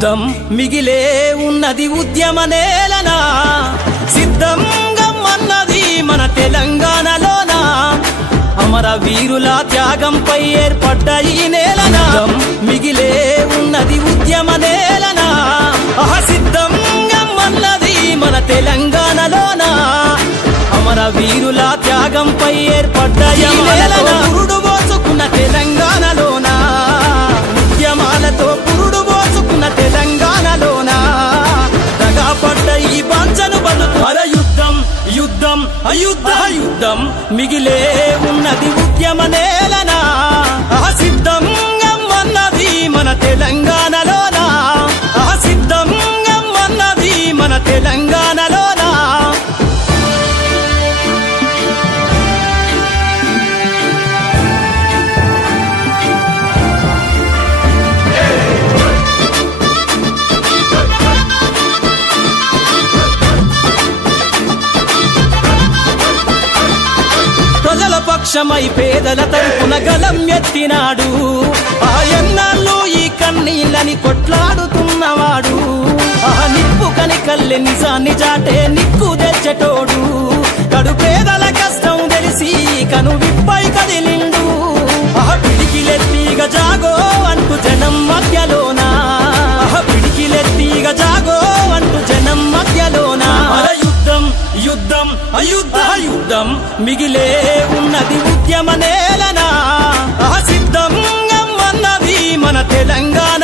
యుద్ధం మిగిలే ఉన్నది ఉద్యమ నేలనా సిద్ధంగా మన్నది మన తెలంగాణలోన అమర వీరుల త్యాగంపై ఏర్పడ్డ ఈ నేలనా మిగిలే ఉన్నది ఉద్యమ నేలనా సిద్ధంగా మన్నది మన తెలంగాణలోన అమర వీరుల త్యాగంపై ఏర్పడ్డ ఈ నేలనా పురుడు పోసుకున్న తెలంగాణలోన ఉద్యమాలతో పురుడు పోసుకున్న తెలంగాణలోన దగాపడ్డ ఈ బాంచను బతుకు యుద్ధం యుద్ధం అయుద్ధ యుద్ధం మిగిలే ఉన్నది ఉద్యమ నేలనా సిద్ధంగా మన్నది మన తెలంగాణలోన సిద్ధంగా మన్నది మన తెలంగాణలోన పక్షమై పేదల తరపున గలం ఎత్తినాడు ఎన్నాళ్ళు ఈ కన్నీళ్ళని కొట్లాడుతున్నవాడు నిప్పు కనికల్లె నిజాన్ని జాటే నిక్కు తెచ్చటోడు కడు పేదల కష్టం తెలిసి కను విప్పై కదిలిండు పిడికిలెత్తిగ జాగో అంటూ జనం మధ్యలోన పిడికిలెత్తిగ జాగో అంటూ జనం మధ్యలోన యుద్ధం యుద్ధం అయుద్ధ యుద్ధం మిగిలే ఉన్నది ఉద్యమ నేలనా సిద్ధంగా మన్నది మన తెలంగాణ